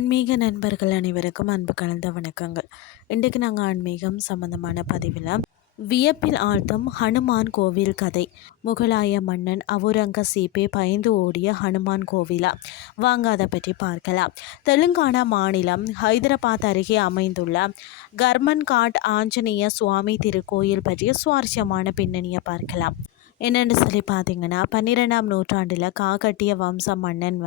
ஆன்மீக நண்பர்கள் அனைவருக்கும் அன்பு கலந்த வணக்கங்கள். இன்றைக்கு நாங்கள் ஆன்மீகம் சம்பந்தமான பதிவில் வியப்பில் ஆழ்த்தும் ஹனுமான் கோவில் கதை. முகலாய மன்னன் அவுரங்கசீப்பே பயந்து ஓடிய ஹனுமான் கோவிலா? வாங்க அதை பற்றி பார்க்கலாம். தெலுங்கானா மாநிலம் ஹைதராபாத் அருகே அமைந்துள்ள கர்மன் காட் ஆஞ்சநேய சுவாமி திருக்கோயில் பற்றிய சுவாரஸ்யமான பின்னணியை பார்க்கலாம். என்னென்னு சொல்லி பார்த்தீங்கன்னா, 12ஆம் நூற்றாண்டில் காக்கட்டிய வம்ச மன்னன்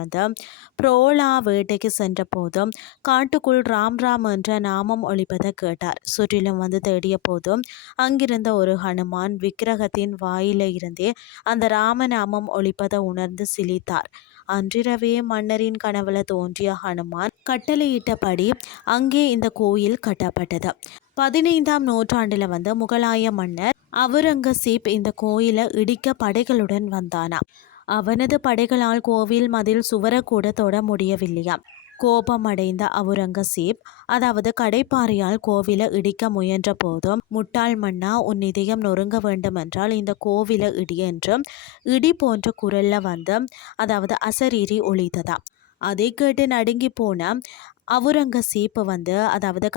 புரோலா வேட்டைக்கு சென்ற போதும் காட்டுக்குள் ராம் ராம் என்ற நாமம் ஒலிப்பதை கேட்டார். சுற்றிலும் தேடிய போதும் அங்கிருந்த ஒரு ஹனுமான் விக்கிரகத்தின் வாயில இருந்தே அந்த ராமநாமம் ஒலிப்பதை உணர்ந்து சிலித்தார். அன்றிரவே மன்னரின் கனவுல தோன்றிய ஹனுமான் கட்டளையிட்டபடி அங்கே இந்த கோயில் கட்டப்பட்டது. 15ஆம் நூற்றாண்டில் முகலாய மன்னர் அவுரங்கசீப் இந்த கோயிலை இடிக்க படைகளுடன் வந்தானா. அவனது படைகளால் கோவில் மதில் சுவர கூட தொட முடியவில்லையாம். கோபமடைந்த அவுரங்கசீப் கடைப்பாறையால் கோவிலை இடிக்க முயன்ற போதும், முட்டாள் மன்னா, உன் இதயம் நொறுங்க வேண்டுமென்றால் இந்த கோவிலை இடி என்றும் இடி போன்ற குரல்ல அசரீரி ஒழித்ததாம். அதை கேட்டு நடுங்கி போன அவுரங்கசீப்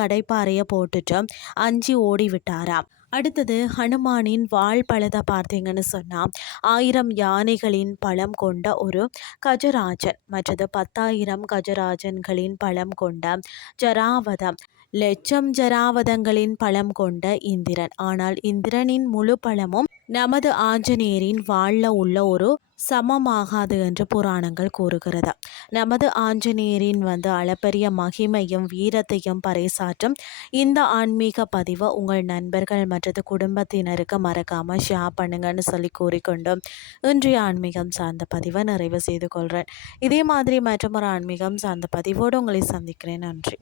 கடைப்பாறையை போட்டுட்டு அஞ்சி ஓடிவிட்டாராம். அடுத்தது ஹனுமானின் வாள் பலத்தை பார்த்தீங்கன்னு சொன்னால் 1000 யானைகளின் பலம் கொண்ட ஒரு கஜராஜன், மற்றது 10,000 கஜராஜன்களின் பலம் கொண்ட ஜராவதம், லட்சம் ஜராவதங்களின் பலம் கொண்ட இந்திரன். ஆனால் இந்திரனின் முழு பலமும் நமது ஆஞ்சநேயரின் வாள்ல உள்ள ஒரு சமமாகாது என்று புராணங்கள் கூறுகிறது. நமது ஆஞ்சநேயரின் அளப்பரிய மகிமையும் வீரத்தையும் பறைசாற்றும் இந்த ஆன்மீக பதிவை உங்கள் நண்பர்கள் மற்றது குடும்பத்தினருக்கு மறக்காமல் ஷேர் பண்ணுங்கன்னு சொல்லி கூறிக்கொண்டு இன்றைய ஆன்மீகம் சார்ந்த பதிவை நிறைவு செய்து கொள்கிறேன். இதே மாதிரி மற்றும் ஒரு ஆன்மீகம் சார்ந்த பதிவோடு உங்களை சந்திக்கிறேன். நன்றி.